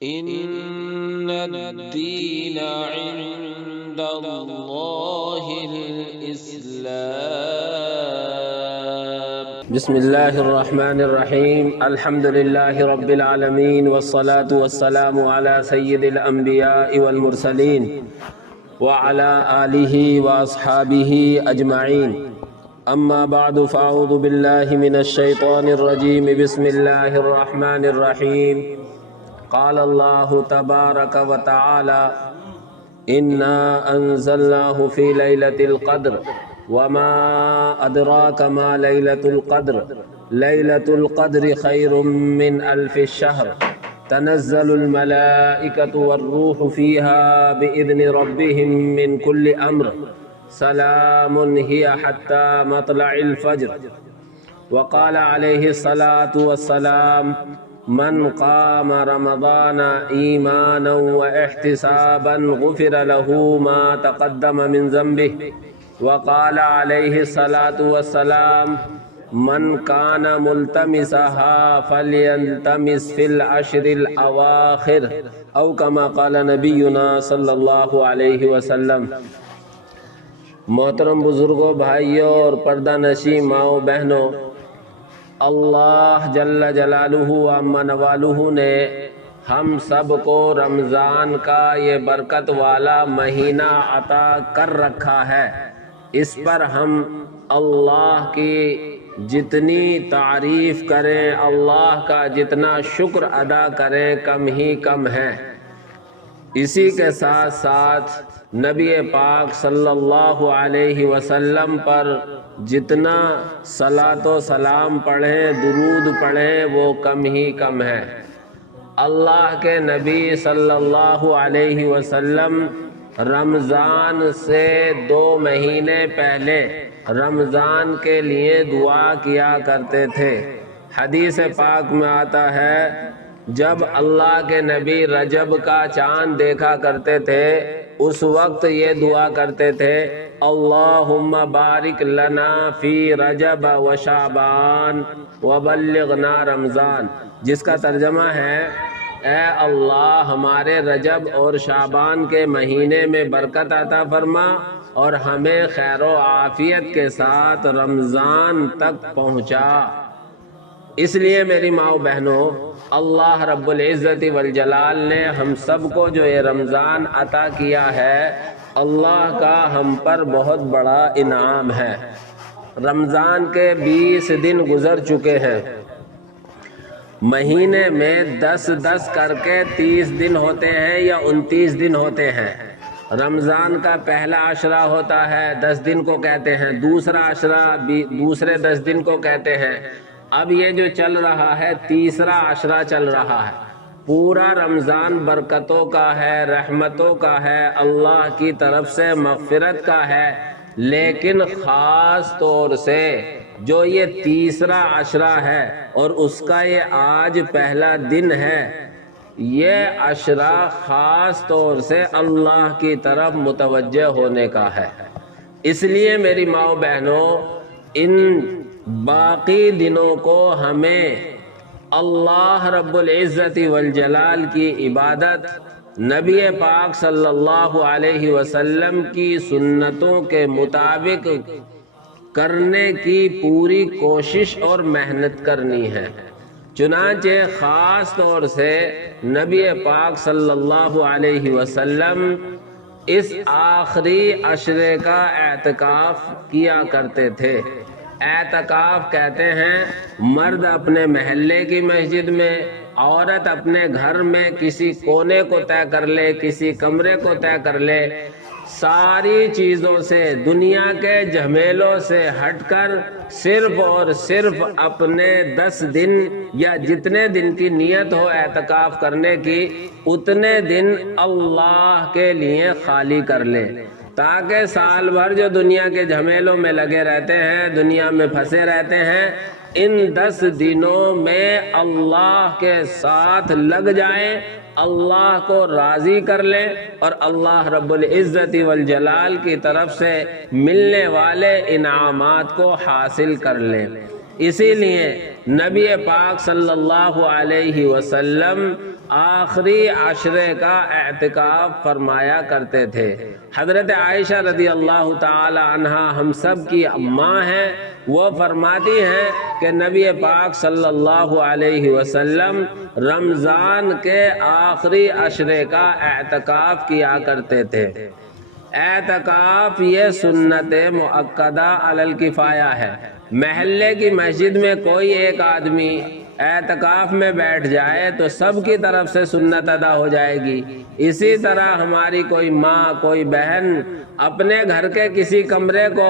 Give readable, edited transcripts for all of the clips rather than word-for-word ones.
إن الدين عند الله الإسلام. بسم الله الرحمن الرحيم. الحمد لله رب العالمين، والصلاة والسلام على سيد الأنبياء والمرسلين وعلى آله وأصحابه أجمعين. أما بعد، فأعوذ بالله من الشيطان الرجيم. بسم الله الرحمن الرحيم. قال الله تبارك وتعالى: إنا أنزلناه في ليلة القدر وما أدراك ما ليلة القدر ليلة القدر خير من 1000 الشهر تنزل الملائكة والروح فيها بإذن ربهم من كل أمر سلام هي حتى مطلع الفجر. وقال عليه الصلاة والسلام: من قام رمضان ایمانا واحتسابا غفر له ما تقدم من ذنبه. وقال عليه الصلاة والسلام: من كان ملتمسها فليلتمس في العشر الأواخر، او كما قال نبینا صلی اللہ علیہ وسلم. محترم بزرگوں، بھائیوں اور پردہ نشین ماؤں بہنوں، اللہ جل جلالہ و عم نوالہ نے ہم سب کو رمضان کا یہ برکت والا مہینہ عطا کر رکھا ہے. اس پر ہم اللہ کی جتنی تعریف کریں، اللہ کا جتنا شکر ادا کریں، کم ہی کم ہے. اسی کے ساتھ ساتھ نبی پاک صلی اللہ علیہ وسلم پر جتنا صلاۃ و سلام پڑھیں، درود پڑھیں، وہ کم ہی کم ہے. اللہ کے نبی صلی اللہ علیہ وسلم رمضان سے 2 مہینے پہلے رمضان کے لیے دعا کیا کرتے تھے. حدیث پاک میں آتا ہے، جب اللہ کے نبی رجب کا چاند دیکھا کرتے تھے، اس وقت یہ دعا کرتے تھے: اللہم بارک لنا فی رجب و شعبان وبلغنا رمضان، جس کا ترجمہ ہے: اے اللہ، ہمارے رجب اور شعبان کے مہینے میں برکت عطا فرما اور ہمیں خیر و عافیت کے ساتھ رمضان تک پہنچا. اس لیے میری ماؤں بہنوں، اللہ رب العزت والجلال نے ہم سب کو جو یہ رمضان عطا کیا ہے، اللہ کا ہم پر بہت بڑا انعام ہے. رمضان کے 20 دن گزر چکے ہیں. مہینے میں 10 کر کے 30 دن ہوتے ہیں یا 29 دن ہوتے ہیں. رمضان کا پہلا عشرہ ہوتا ہے، 10 دن کو کہتے ہیں. دوسرا عشرہ دوسرے 10 دن کو کہتے ہیں. اب یہ جو چل رہا ہے، تیسرا عشرہ چل رہا ہے. پورا رمضان برکتوں کا ہے، رحمتوں کا ہے، اللہ کی طرف سے مغفرت کا ہے. لیکن خاص طور سے جو یہ تیسرا عشرہ ہے اور اس کا یہ آج پہلا دن ہے، یہ عشرہ خاص طور سے اللہ کی طرف متوجہ ہونے کا ہے. اس لیے میری ماؤں بہنوں، ان باقی دنوں کو ہمیں اللہ رب العزت والجلال کی عبادت، نبی پاک صلی اللہ علیہ وسلم کی سنتوں کے مطابق کرنے کی پوری کوشش اور محنت کرنی ہے. چنانچہ خاص طور سے نبی پاک صلی اللہ علیہ وسلم اس آخری عشرے کا اعتکاف کیا کرتے تھے. اعتکاف کہتے ہیں مرد اپنے محلے کی مسجد میں، عورت اپنے گھر میں کسی کونے کو طے کر لے، کسی کمرے کو طے کر لے، ساری چیزوں سے، دنیا کے جھمیلوں سے ہٹ کر صرف اور صرف اپنے 10 دن یا جتنے دن کی نیت ہو اعتکاف کرنے کی، اتنے دن اللہ کے لیے خالی کر لے، تاکہ سال بھر جو دنیا کے جھمیلوں میں لگے رہتے ہیں، دنیا میں پھنسے رہتے ہیں، ان 10 دنوں میں اللہ کے ساتھ لگ جائیں، اللہ کو راضی کر لیں اور اللہ رب العزت والجلال کی طرف سے ملنے والے انعامات کو حاصل کر لیں. اسی لیے نبی پاک صلی اللہ علیہ وسلم آخری عشرے کا اعتکاف فرمایا کرتے تھے۔ حضرت عائشہ رضی اللہ تعالی عنہا ہم سب کی اماں ہیں، وہ فرماتی ہیں کہ نبی پاک صلی اللہ علیہ وسلم رمضان کے آخری عشرے کا اعتکاف کیا کرتے تھے۔ اعتکاف یہ سنت مؤکدہ علی الکفایہ ہے۔ محلے کی مسجد میں کوئی ایک آدمی اعتکاف میں بیٹھ جائے تو سب کی طرف سے سنت ادا ہو جائے گی۔ اسی طرح ہماری کوئی ماں، کوئی بہن اپنے گھر کے کسی کمرے کو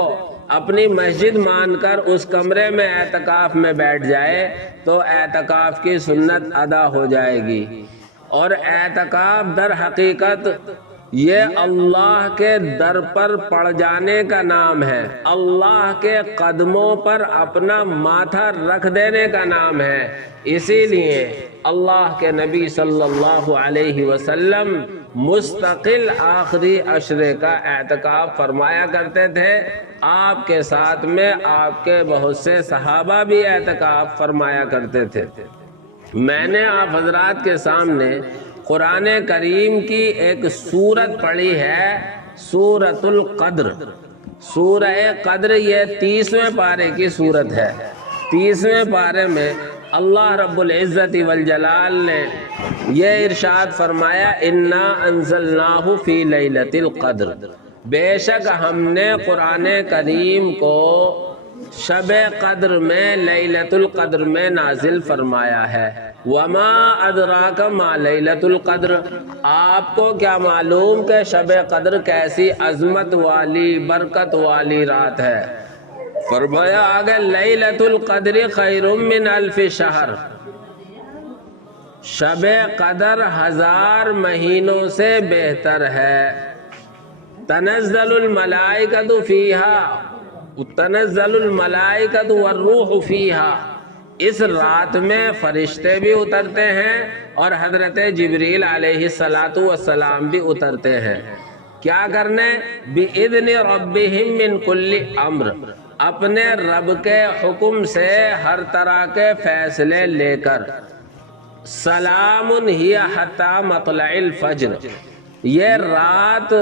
اپنی مسجد مان کر اس کمرے میں اعتکاف میں بیٹھ جائے تو اعتکاف کی سنت ادا ہو جائے گی۔ اور اعتکاف در حقیقت یہ اللہ کے در پر پڑ جانے کا نام ہے، اللہ کے قدموں پر اپنا ماتھا رکھ دینے کا نام ہے۔ اسی لیے اللہ کے نبی صلی اللہ علیہ وسلم مستقل آخری عشرے کا اعتکاف فرمایا کرتے تھے۔ آپ کے ساتھ میں آپ کے بہت سے صحابہ بھی اعتکاف فرمایا کرتے تھے۔ میں نے آپ حضرات کے سامنے قرآن کریم کی ایک سورت پڑھی ہے، سورۃ القدر۔ سورہ قدر یہ 30ویں پارے کی سورت ہے۔ 30ویں پارے میں اللہ رب العزت والجلال نے یہ ارشاد فرمایا، انا انزلناہ فی لیلۃ القدر، بے شک ہم نے قرآن کریم کو شب قدر میں، لیلۃ القدر میں نازل فرمایا ہے۔ وما ادراک ما لیلۃ القدر، آپ کو کیا معلوم کہ شب قدر کیسی عظمت والی برکت والی رات ہے؟ فرمایا آگے، لیلۃ القدر خیر من الف شہر، شب قدر 1000 مہینوں سے بہتر ہے۔ تنزل الملائکۃ فیہا، تنزل الملائکۃ والروح فیہا، اس رات میں فرشتے بھی اترتے ہیں اور حضرت جبریل علیہ السلام بھی اترتے ہیں۔ کیا کرنے؟ بِإِذْنِ رَبِّهِم مِّن كُلِّ أَمْرٍ، اپنے رب کے حکم سے ہر طرح کے فیصلے لے کر۔ سلام ہی حتی مطلع الفجر، یہ رات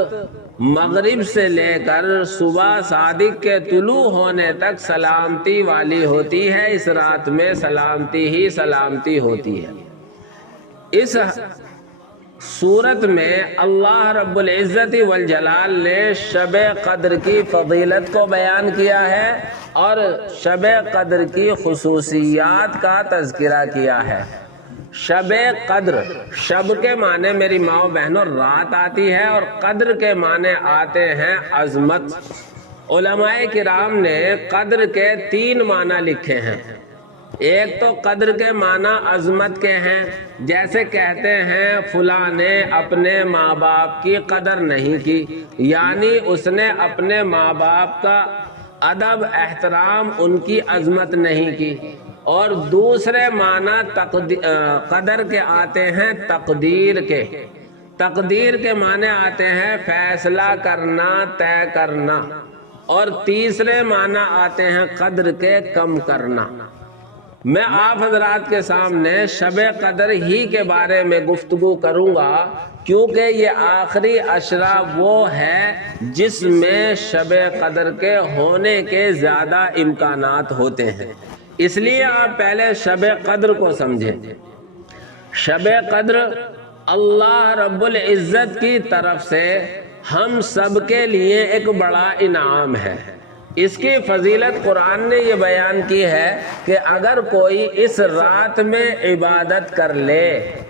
مغرب سے لے کر صبح صادق کے طلوع ہونے تک سلامتی والی ہوتی ہے۔ اس رات میں سلامتی ہی سلامتی ہوتی ہے۔ اس سورت میں اللہ رب العزت والجلال نے شب قدر کی فضیلت کو بیان کیا ہے اور شب قدر کی خصوصیات کا تذکرہ کیا ہے۔ شب قدر، شب کے معنی میری ماں و بہنوں رات آتی ہے، اور قدر کے معنی آتے ہیں عظمت۔ علماء کرام نے قدر کے 3 معنی لکھے ہیں۔ ایک تو قدر کے معنی عظمت کے ہیں، جیسے کہتے ہیں فلاں نے اپنے ماں باپ کی قدر نہیں کی، یعنی اس نے اپنے ماں باپ کا ادب احترام، ان کی عظمت نہیں کی۔ اور دوسرے معنی قدر کے آتے ہیں تقدیر کے۔ تقدیر کے معنی آتے ہیں فیصلہ کرنا، طے کرنا۔ اور تیسرے معنی آتے ہیں قدر کے کم کرنا۔ میں آپ حضرات کے سامنے شب قدر ہی کے بارے میں گفتگو کروں گا، کیونکہ یہ آخری عشرہ وہ ہے جس میں شب قدر کے ہونے کے زیادہ امکانات ہوتے ہیں۔ اس لیے آپ پہلے شب قدر کو سمجھیں۔ شب قدر اللہ رب العزت کی طرف سے ہم سب کے لیے ایک بڑا انعام ہے۔ اس کی فضیلت قرآن نے یہ بیان کی ہے کہ اگر کوئی اس رات میں عبادت کر لے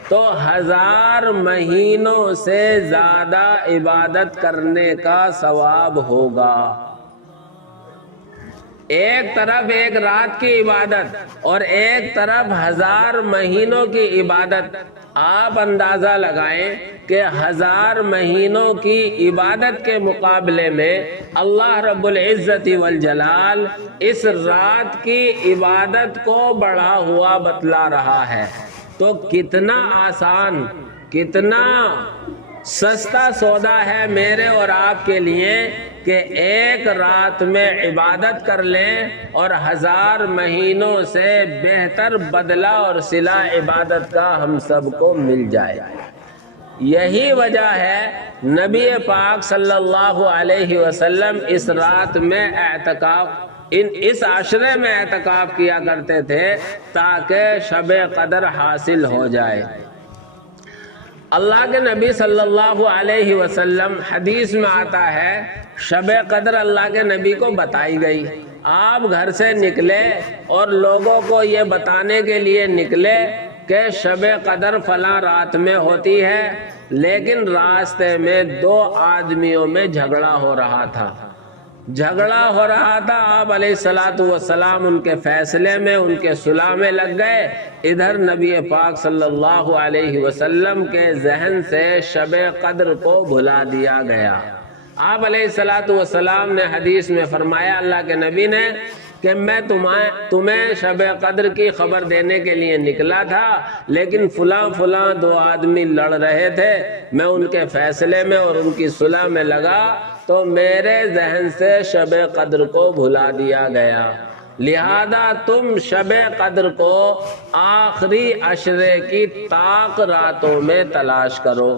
تو 1000 مہینوں سے زیادہ عبادت کرنے کا ثواب ہوگا۔ ایک طرف ایک رات کی عبادت اور ایک طرف 1000 مہینوں کی عبادت۔ آپ اندازہ لگائیں کہ 1000 مہینوں کی عبادت کے مقابلے میں اللہ رب العزت والجلال اس رات کی عبادت کو بڑھا ہوا بتلا رہا ہے، تو کتنا آسان، کتنا سستا سودا ہے میرے اور آپ کے لیے کہ ایک رات میں عبادت کر لیں اور 1000 مہینوں سے بہتر بدلہ اور صلہ عبادت کا ہم سب کو مل جائے۔ یہی وجہ ہے نبی پاک صلی اللہ علیہ وسلم اس رات میں اس عشرے میں اعتکاف کیا کرتے تھے تاکہ شب قدر حاصل ہو جائے۔ اللہ کے نبی صلی اللہ علیہ وسلم حدیث میں آتا ہے شب قدر اللہ کے نبی کو بتائی گئی۔ آپ گھر سے نکلے اور لوگوں کو یہ بتانے کے لیے نکلے کہ شب قدر فلاں رات میں ہوتی ہے، لیکن راستے میں 2 آدمیوں میں جھگڑا ہو رہا تھا۔ آپ علیہ السلام ان کے فیصلے میں، ان کے صلح میں لگ گئے۔ ادھر نبی پاک صلی اللہ علیہ وسلم کے ذہن سے شب قدر کو بھلا دیا گیا۔ آپ علیہ السلام نے حدیث میں فرمایا، اللہ کے نبی نے، کہ میں تمہیں شب قدر کی خبر دینے کے لیے نکلا تھا، لیکن فلاں 2 آدمی لڑ رہے تھے، میں ان کے فیصلے میں اور ان کی صلح میں لگا تو میرے ذہن سے شب قدر کو بھلا دیا گیا۔ لہذا تم شب قدر کو آخری عشرے کی طاق راتوں میں تلاش کرو۔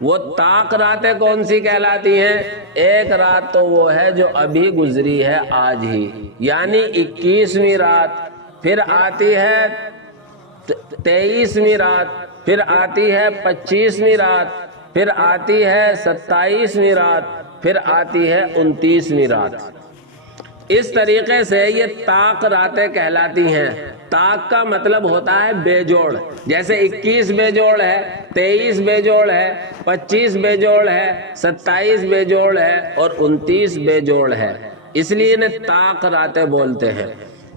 وہ طاق راتیں کون سی کہلاتی ہیں؟ ایک رات تو وہ ہے جو ابھی گزری ہے آج ہی، یعنی 21ویں رات، پھر آتی ہے 23ویں رات، پھر آتی ہے 25ویں رات، پھر آتی ہے 27ویں رات، پھر آتی ہے 29ویں رات۔ اس طریقے سے یہ طاق راتیں کہلاتی ہیں۔ طاق کا مطلب ہوتا ہے بے جوڑ، جیسے 21 بے جوڑ ہے، 23 بے جوڑ ہے، 25 بے جوڑ ہے، 27 بے جوڑ ہے اور 29 بے جوڑ ہے، اس لیے انہیں طاق راتیں بولتے ہیں۔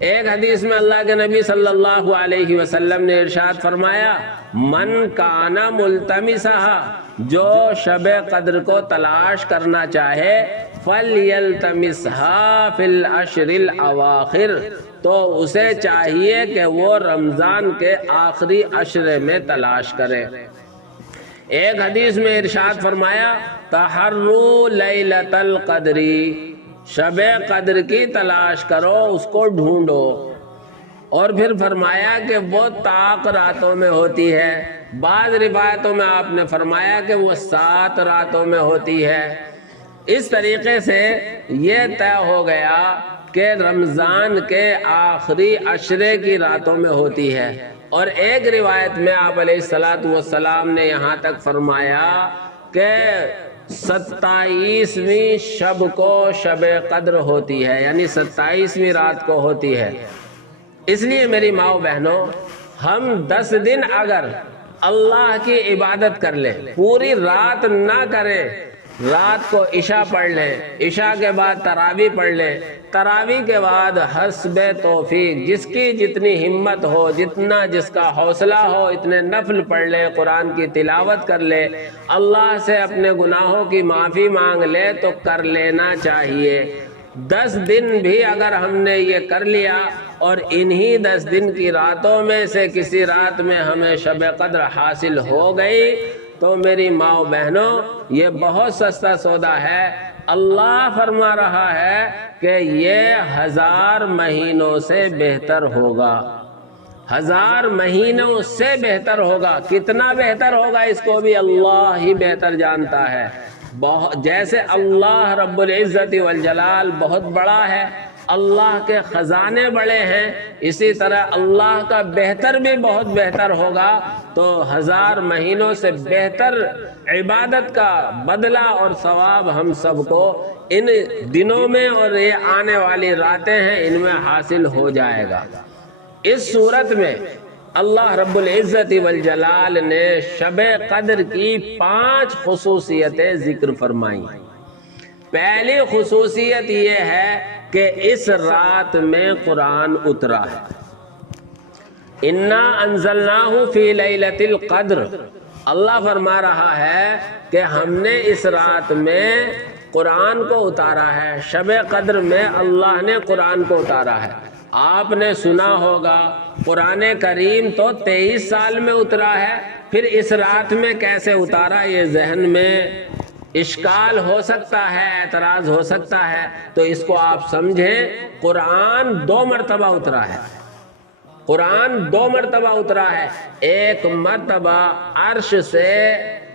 ایک حدیث میں اللہ کے نبی صلی اللہ علیہ وسلم نے ارشاد فرمایا، من کانا ملتمسہا، جو شب قدر کو تلاش کرنا چاہے، فَلْيَلْتَمِسْهَا فِي الْعَشْرِ الْأَوَاخِرِ، تو اسے چاہیے کہ وہ رمضان کے آخری عشرے میں تلاش کرے۔ ایک حدیث میں ارشاد فرمایا، تحروا لیلۃ القدر، شب قدر کی تلاش کرو، اس کو ڈھونڈو۔ اور پھر فرمایا کہ وہ طاق راتوں میں ہوتی ہے۔ بعض روایتوں میں آپ نے فرمایا کہ وہ 7 راتوں میں ہوتی ہے۔ اس طریقے سے یہ طے ہو گیا کہ رمضان کے آخری عشرے کی راتوں میں ہوتی ہے۔ اور ایک روایت میں آپ علیہ السلام نے یہاں تک فرمایا کہ 27ویں شب کو شب قدر ہوتی ہے، یعنی 27ویں رات کو ہوتی ہے۔ اس لیے میری ماؤں بہنوں، ہم 10 دن اگر اللہ کی عبادت کر لیں، پوری رات نہ کریں، رات کو عشاء پڑھ لیں، عشاء کے بعد تراویح پڑھ لیں، تراویح کے بعد حسب توفیق جس کی جتنی ہمت ہو، جتنا جس کا حوصلہ ہو، اتنے نفل پڑھ لیں، قرآن کی تلاوت کر لیں، اللہ سے اپنے گناہوں کی معافی مانگ لے تو کر لینا چاہیے۔ 10 دن بھی اگر ہم نے یہ کر لیا اور انہی 10 دن کی راتوں میں سے کسی رات میں ہمیں شب قدر حاصل ہو گئی تو میری ماؤں بہنوں، یہ بہت سستا سودا ہے۔ اللہ فرما رہا ہے کہ یہ 1000 مہینوں سے بہتر ہوگا، 1000 مہینوں سے بہتر ہوگا۔ کتنا بہتر ہوگا اس کو بھی اللہ ہی بہتر جانتا ہے۔ جیسے اللہ رب العزت والجلال بہت بڑا ہے، اللہ کے خزانے بڑے ہیں، اسی طرح اللہ کا بہتر بھی بہت بہتر ہوگا۔ تو 1000 مہینوں سے بہتر عبادت کا بدلہ اور ثواب ہم سب کو ان دنوں میں اور یہ آنے والی راتیں ہیں ان میں حاصل ہو جائے گا۔ اس صورت میں اللہ رب العزت والجلال نے شب قدر کی 5 خصوصیتیں ذکر فرمائیں۔ پہلی خصوصیت یہ ہے کہ اس رات میں قرآن اترا ہے۔ انا انزلناہ فی لیلۃ القدر، اللہ فرما رہا ہے کہ ہم نے اس رات میں قرآن کو اتارا ہے۔ شب قدر میں اللہ نے قرآن کو اتارا ہے۔ آپ نے سنا ہوگا قرآن کریم تو 23 سال میں اترا ہے، پھر اس رات میں کیسے اتارا، یہ ذہن میں اشکال ہو سکتا ہے، اعتراض ہو سکتا ہے، تو اس کو آپ سمجھیں قرآن 2 مرتبہ اترا ہے، قرآن 2 مرتبہ اترا ہے، ایک مرتبہ عرش سے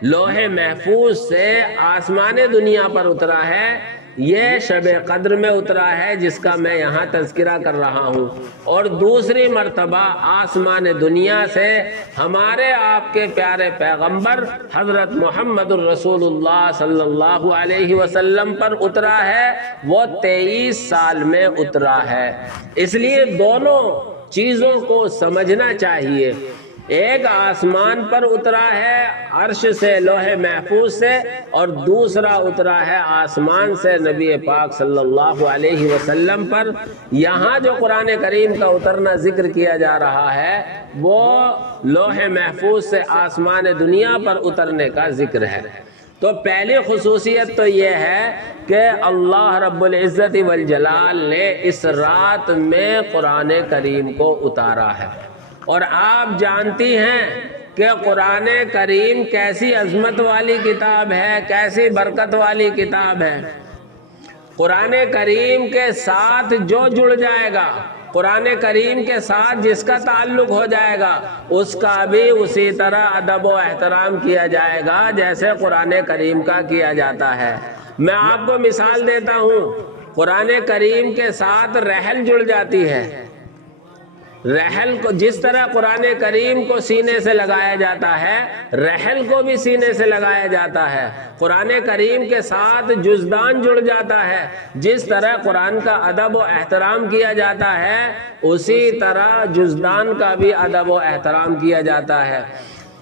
لوح محفوظ سے آسمان دنیا پر اترا ہے، یہ شب قدر میں اترا ہے جس کا میں یہاں تذکرہ کر رہا ہوں، اور دوسری مرتبہ آسمان دنیا سے ہمارے آپ کے پیارے پیغمبر حضرت محمد الرسول اللہ صلی اللہ علیہ وسلم پر اترا ہے، وہ 23 سال میں اترا ہے۔ اس لیے دونوں چیزوں کو سمجھنا چاہیے، ایک آسمان پر اترا ہے عرش سے لوح محفوظ سے، اور دوسرا اترا ہے آسمان سے نبی پاک صلی اللہ علیہ وسلم پر۔ یہاں جو قرآن کریم کا اترنا ذکر کیا جا رہا ہے وہ لوح محفوظ سے آسمان دنیا پر اترنے کا ذکر ہے۔ تو پہلی خصوصیت تو یہ ہے کہ اللہ رب العزت والجلال نے اس رات میں قرآن کریم کو اتارا ہے، اور آپ جانتی ہیں کہ قرآن کریم کیسی عظمت والی کتاب ہے، کیسی برکت والی کتاب ہے۔ قرآن کریم کے ساتھ جو جڑ جائے گا، قرآن کریم کے ساتھ جس کا تعلق ہو جائے گا، اس کا بھی اسی طرح ادب و احترام کیا جائے گا جیسے قرآن کریم کا کیا جاتا ہے۔ میں آپ کو مثال دیتا ہوں، قرآن کریم کے ساتھ رحل جڑ جاتی ہے، رحل کو جس طرح قرآن کریم کو سینے سے لگایا جاتا ہے، رحل کو بھی سینے سے لگایا جاتا ہے۔ قرآن کریم کے ساتھ جزدان جڑ جاتا ہے، جس طرح قرآن کا ادب و احترام کیا جاتا ہے اسی طرح جزدان کا بھی ادب و احترام کیا جاتا ہے۔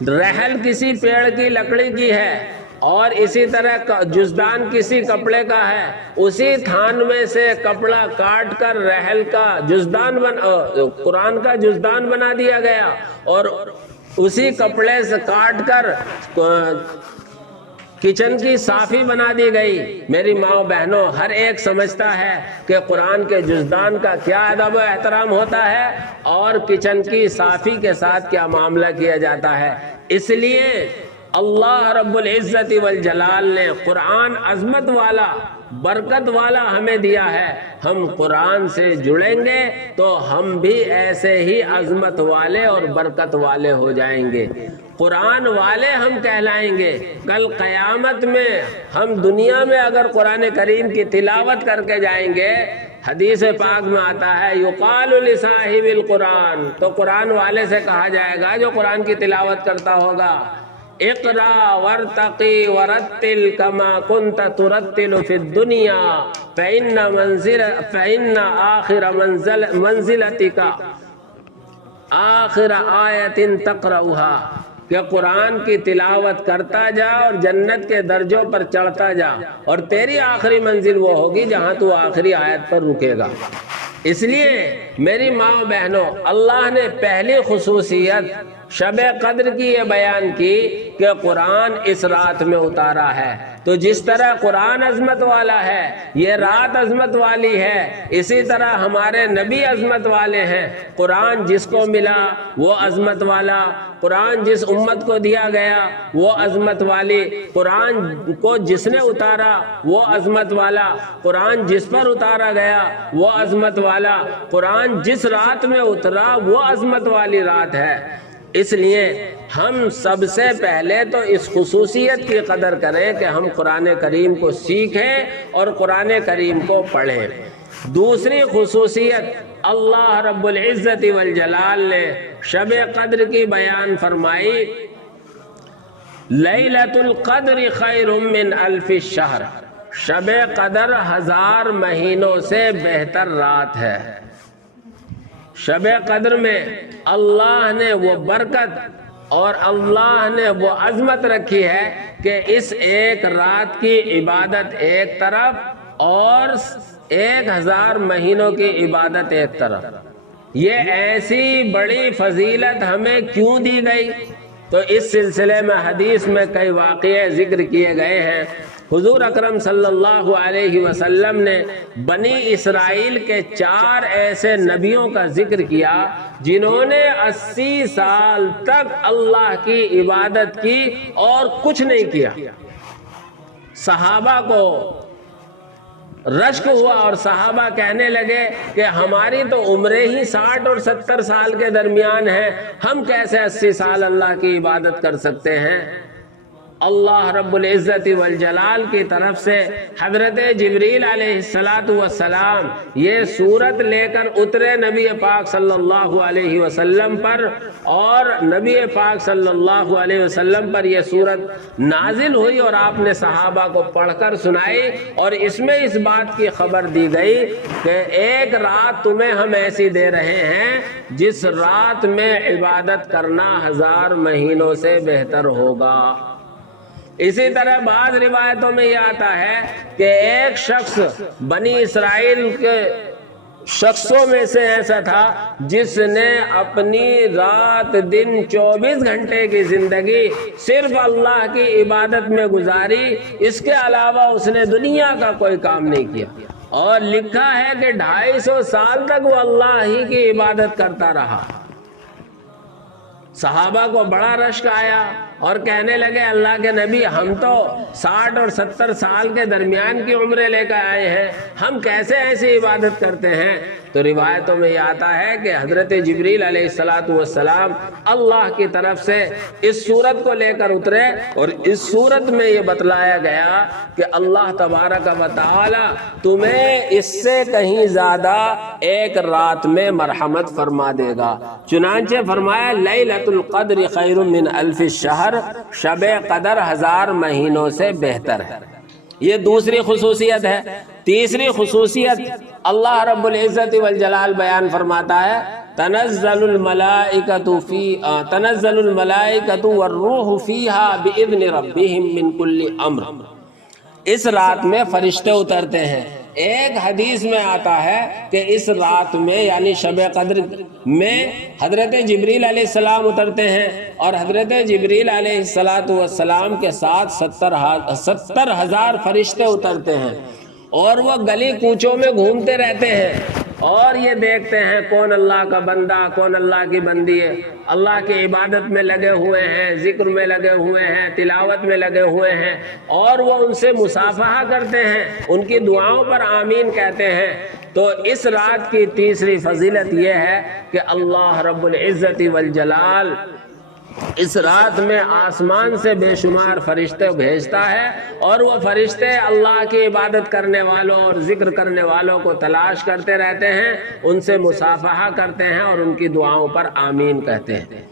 رحل کسی پیڑ کی لکڑی کی ہے اور اسی طرح جزدان کسی کپڑے کا ہے، اسی تھان میں سے کپڑا کاٹ کر رحل کا جزدان قرآن کا جزدان بنا دیا گیا، اور اسی کپڑے سے کاٹ کر کچن کی صافی بنا دی گئی۔ میری ماں بہنوں، ہر ایک سمجھتا ہے کہ قرآن کے جزدان کا کیا ادب و احترام ہوتا ہے اور کچن کی صافی کے ساتھ کیا معاملہ کیا جاتا ہے۔ اس لیے اللہ رب العزت والجلال نے قرآن عظمت والا، برکت والا ہمیں دیا ہے۔ ہم قرآن سے جڑیں گے تو ہم بھی ایسے ہی عظمت والے اور برکت والے ہو جائیں گے، قرآن والے ہم کہلائیں گے۔ کل قیامت میں ہم دنیا میں اگر قرآن کریم کی تلاوت کر کے جائیں گے، حدیث پاک میں آتا ہے یقال لصاحب القرآن، تو قرآن والے سے کہا جائے گا جو قرآن کی تلاوت کرتا ہوگا، اقرا ورتقی ورتل کما کنت ترتل فی الدنیا فإن آخر منزلتک آخر آیت تقرأها، کہ قرآن کی تلاوت کرتا جا اور جنت کے درجوں پر چڑھتا جا، اور تیری آخری منزل وہ ہوگی جہاں تو آخری آیت پر رکے گا۔ اس لیے میری ماں بہنوں، اللہ نے پہلی خصوصیت شب قدر کی یہ بیان کی کہ قرآن اس رات میں اتارا ہے۔ تو جس طرح قرآن عظمت والا ہے، یہ رات عظمت والی ہے، اسی طرح ہمارے نبی عظمت والے ہیں۔ قرآن جس کو ملا وہ عظمت والا، قرآن جس امت کو دیا گیا وہ عظمت والی، قرآن کو جس نے اتارا وہ عظمت والا، قرآن جس پر اتارا گیا وہ عظمت والا، قرآن جس رات میں اترا وہ عظمت والی رات ہے۔ اس لیے ہم سب سے پہلے تو اس خصوصیت کی قدر کریں کہ ہم قرآن کریم کو سیکھیں اور قرآن کریم کو پڑھیں۔ دوسری خصوصیت، اللہ رب العزت والجلال نے شب قدر کی بیان فرمائی، لیلۃ القدر خیر من الف الشہر، شب قدر 1000 مہینوں سے بہتر رات ہے۔ شب قدر میں اللہ نے وہ برکت اور اللہ نے وہ عظمت رکھی ہے کہ اس ایک رات کی عبادت ایک طرف اور 1000 مہینوں کی عبادت ایک طرف، یہ ایسی بڑی فضیلت ہمیں کیوں دی گئی؟ تو اس سلسلے میں حدیث میں کئی واقعے ذکر کیے گئے ہیں۔ حضور اکرم صلی اللہ علیہ وسلم نے بنی اسرائیل کے 4 ایسے نبیوں کا ذکر کیا جنہوں نے 80 سال تک اللہ کی عبادت کی اور کچھ نہیں کیا۔ صحابہ کو رشک ہوا اور صحابہ کہنے لگے کہ ہماری تو عمریں ہی 60 اور 70 سال کے درمیان ہے، ہم کیسے 80 سال اللہ کی عبادت کر سکتے ہیں؟ اللہ رب العزت والجلال کی طرف سے حضرت جبریل علیہ السلام یہ صورت لے کر اترے نبی پاک صلی اللہ علیہ وسلم پر، اور نبی پاک صلی اللہ علیہ وسلم پر یہ صورت نازل ہوئی اور آپ نے صحابہ کو پڑھ کر سنائی، اور اس میں اس بات کی خبر دی گئی کہ ایک رات تمہیں ہم ایسی دے رہے ہیں جس رات میں عبادت کرنا 1000 مہینوں سے بہتر ہوگا۔ اسی طرح بعض روایتوں میں یہ آتا ہے کہ ایک شخص بنی اسرائیل کے شخصوں میں سے ایسا تھا جس نے اپنی رات دن 24 گھنٹے کی زندگی صرف اللہ کی عبادت میں گزاری، اس کے علاوہ اس نے دنیا کا کوئی کام نہیں کیا، اور لکھا ہے کہ 250 سال تک وہ اللہ ہی کی عبادت کرتا رہا۔ صحابہ کو بڑا رشک آیا اور کہنے لگے اللہ کے نبی ہم تو 60 اور 70 سال کے درمیان کی عمریں لے کر آئے ہیں، ہم کیسے ایسی عبادت کرتے ہیں؟ تو روایتوں میں یہ آتا ہے کہ حضرت جبریل علیہ السلام اللہ کی طرف سے اس صورت کو لے کر اترے، اور اس صورت میں یہ بتلایا گیا کہ اللہ تبارک و تعالی تمہیں اس سے کہیں زیادہ ایک رات میں مرحمت فرما دے گا۔ چنانچہ فرمایا لیلۃ القدر خیر من الف الشہر، شب قدر 1000 مہینوں سے بہتر ہے۔ یہ دوسری خصوصیت ہے۔ تیسری خصوصیت اللہ رب العزت والجلال بیان فرماتا ہے تنزل الملائکۃ والروح فیہا باذن ربہم من کل امر، اس رات میں فرشتے اترتے ہیں۔ ایک حدیث میں آتا ہے کہ اس رات میں یعنی شب قدر میں حضرت جبریل علیہ السلام اترتے ہیں، اور حضرت جبریل علیہ السلام کے ساتھ 70,000 فرشتے اترتے ہیں، اور وہ گلی کوچوں میں گھومتے رہتے ہیں اور یہ دیکھتے ہیں کون اللہ کا بندہ کون اللہ کی بندی ہے، اللہ کی عبادت میں لگے ہوئے ہیں، ذکر میں لگے ہوئے ہیں، تلاوت میں لگے ہوئے ہیں، اور وہ ان سے مصافحہ کرتے ہیں، ان کی دعاؤں پر آمین کہتے ہیں۔ تو اس رات کی تیسری فضیلت یہ ہے کہ اللہ رب العزت والجلال اس رات میں آسمان سے بے شمار فرشتے بھیجتا ہے، اور وہ فرشتے اللہ کی عبادت کرنے والوں اور ذکر کرنے والوں کو تلاش کرتے رہتے ہیں، ان سے مصافحہ کرتے ہیں اور ان کی دعاؤں پر آمین کہتے ہیں۔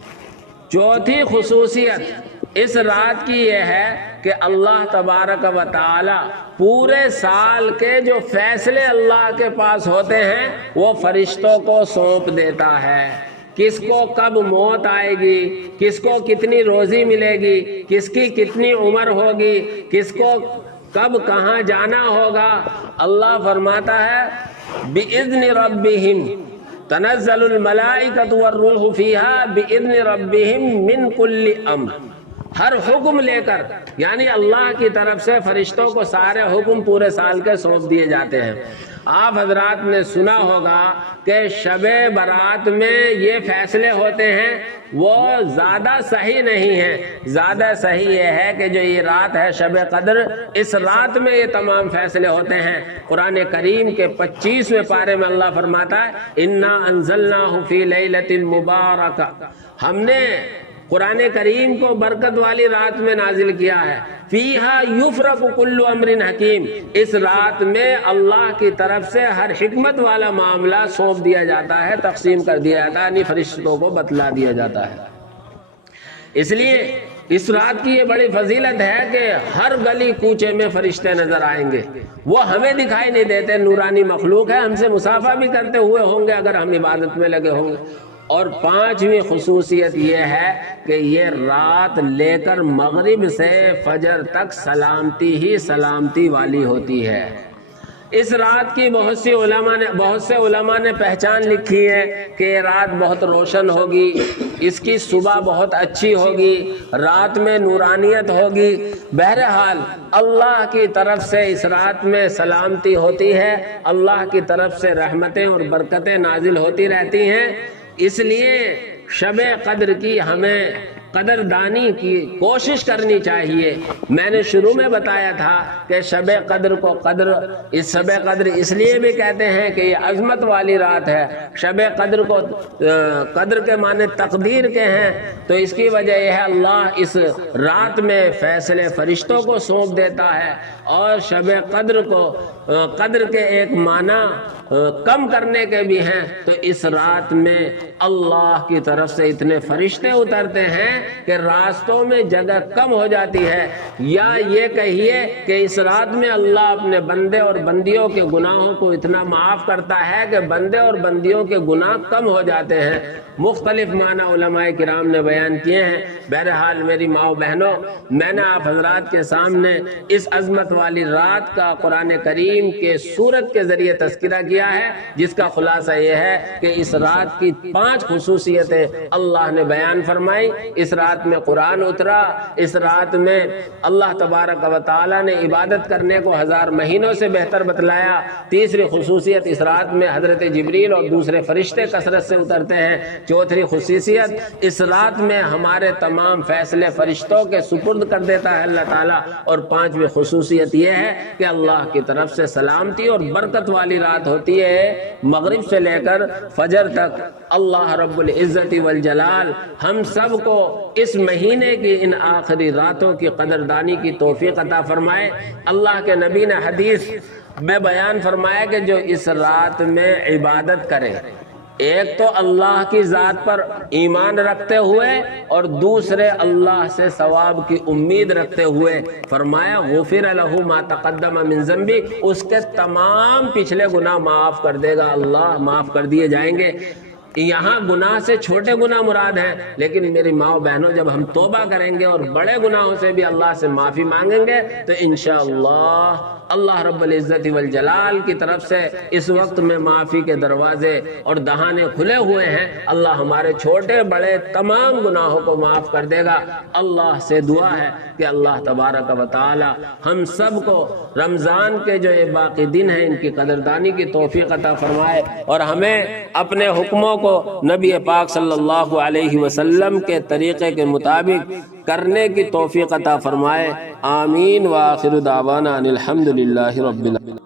چوتھی خصوصیت اس رات کی یہ ہے کہ اللہ تبارک و تعالی پورے سال کے جو فیصلے اللہ کے پاس ہوتے ہیں وہ فرشتوں کو سونپ دیتا ہے۔ کس کو کب موت آئے گی، کس کو کتنی روزی ملے گی، کس کی کتنی عمر ہوگی، کس کو کب کہاں جانا ہوگا، اللہ فرماتا ہے بِإِذْنِ رَبِّهِمْ تنزل الملائکۃ والروح فیہا بِإِذْنِ رَبِّهِمْ مِنْ كُلِّ أَمْرٍ، ہر حکم لے کر یعنی اللہ کی طرف سے فرشتوں کو سارے حکم پورے سال کے سونپ دیے جاتے ہیں۔ آپ حضرات نے سنا ہوگا کہ شب برات میں یہ فیصلے ہوتے ہیں، وہ زیادہ صحیح نہیں ہے، زیادہ صحیح یہ ہے کہ جو یہ رات ہے شب قدر، اس رات میں یہ تمام فیصلے ہوتے ہیں۔ قرآن کریم کے 25ویں پارے میں اللہ فرماتا ہے اِنَّا أَنزَلْنَاهُ فِي لَيْلَةٍ مُبَارَكَةٍ، ہم نے قرآن کریم کو برکت والی رات میں نازل کیا ہے۔ فیہا یفرق کل امر حکیم، اس رات میں اللہ کی طرف سے ہر حکمت والا معاملہ سونپ دیا جاتا ہے، تقسیم کر دیا جاتا ہے، یعنی فرشتوں کو بتلا دیا جاتا ہے۔ اس لیے اس رات کی یہ بڑی فضیلت ہے کہ ہر گلی کوچے میں فرشتے نظر آئیں گے، وہ ہمیں دکھائی نہیں دیتے، نورانی مخلوق ہے، ہم سے مصافحہ بھی کرتے ہوئے ہوں گے اگر ہم عبادت میں لگے ہوں گے۔ اور 5ویں خصوصیت یہ ہے کہ یہ رات لے کر مغرب سے فجر تک سلامتی ہی سلامتی والی ہوتی ہے۔ اس رات کی بہت سے علماء نے پہچان لکھی ہے کہ یہ رات بہت روشن ہوگی، اس کی صبح بہت اچھی ہوگی، رات میں نورانیت ہوگی۔ بہرحال اللہ کی طرف سے اس رات میں سلامتی ہوتی ہے، اللہ کی طرف سے رحمتیں اور برکتیں نازل ہوتی رہتی ہیں۔ اس لیے شب قدر کی ہمیں قدردانی کی کوشش کرنی چاہیے۔ میں نے شروع میں بتایا تھا کہ شب قدر کو شب قدر اس لیے بھی کہتے ہیں کہ یہ عظمت والی رات ہے۔ شب قدر کو قدر کے معنی تقدیر کے ہیں، تو اس کی وجہ یہ ہے اللہ اس رات میں فیصلے فرشتوں کو سونپ دیتا ہے، اور شب قدر کو قدر کے ایک معنی کم کرنے کے بھی ہیں، تو اس رات میں اللہ کی طرف سے اتنے فرشتے اترتے ہیں کہ راستوں میں جگہ کم ہو جاتی ہے۔ یا یہ کہیے کہ اس رات میں اللہ اپنے بندے اور بندیوں کے گناہوں کو اتنا معاف کرتا ہے کہ بندے اور بندیوں کے گناہ کم ہو جاتے ہیں۔ مختلف معنی علماء کرام نے بیان کیے ہیں۔ بہرحال میری ماؤں بہنوں، میں نے آپ حضرات کے سامنے اس عظمت والی رات کا قرآن کریم کے سورت کے ذریعے تذکرہ کیا ہے، جس کا خلاصہ یہ ہے کہ اس رات کی 5 خصوصیتیں اللہ نے بیان فرمائی۔ اس رات میں قرآن اترا، اس رات میں اللہ تبارک و تعالی نے عبادت کرنے کو 1000 مہینوں سے بہتر بتلایا۔ تیسری خصوصیت، اس رات میں حضرت جبریل اور دوسرے فرشتے کثرت سے اترتے ہیں۔ چوتھی خصوصیت، اس رات میں ہمارے تمام فیصلے فرشتوں کے سپرد کر دیتا ہے اللہ تعالیٰ۔ اور 5ویں خصوصیت یہ ہے کہ اللہ کی طرف سے سلامتی اور برکت والی رات ہوتی ہے، مغرب سے لے کر فجر تک۔ اللہ رب العزت والجلال ہم سب کو اس مہینے کی ان آخری راتوں کی قدردانی کی توفیق عطا فرمائے۔ اللہ کے نبی نے حدیث میں بیان فرمایا کہ جو اس رات میں عبادت کرے، ایک تو اللہ کی ذات پر ایمان رکھتے ہوئے اور دوسرے اللہ سے ثواب کی امید رکھتے ہوئے، فرمایا غفر لہ ما تقدم من ذنبی، اس کے تمام پچھلے گناہ معاف کر دے گا اللہ، معاف کر دیے جائیں گے۔ یہاں گناہ سے چھوٹے گناہ مراد ہیں، لیکن میری ماں بہنوں جب ہم توبہ کریں گے اور بڑے گناہوں سے بھی اللہ سے معافی مانگیں گے تو انشاءاللہ اللہ رب العزت والجلال کی طرف سے اس وقت میں معافی کے دروازے اور دہانے کھلے ہوئے ہیں۔ اللہ ہمارے چھوٹے بڑے تمام گناہوں کو معاف کر دے گا۔ اللہ سے دعا ہے کہ اللہ تبارک و تعالی ہم سب کو رمضان کے جو یہ باقی دن ہیں ان کی قدردانی کی توفیق عطا فرمائے، اور ہمیں اپنے حکموں کو نبی پاک صلی اللہ علیہ وسلم کے طریقے کے مطابق کرنے کی توفیق عطا فرمائے۔ آمین وآخر دعوانا ان الحمدللہ رب العالمین۔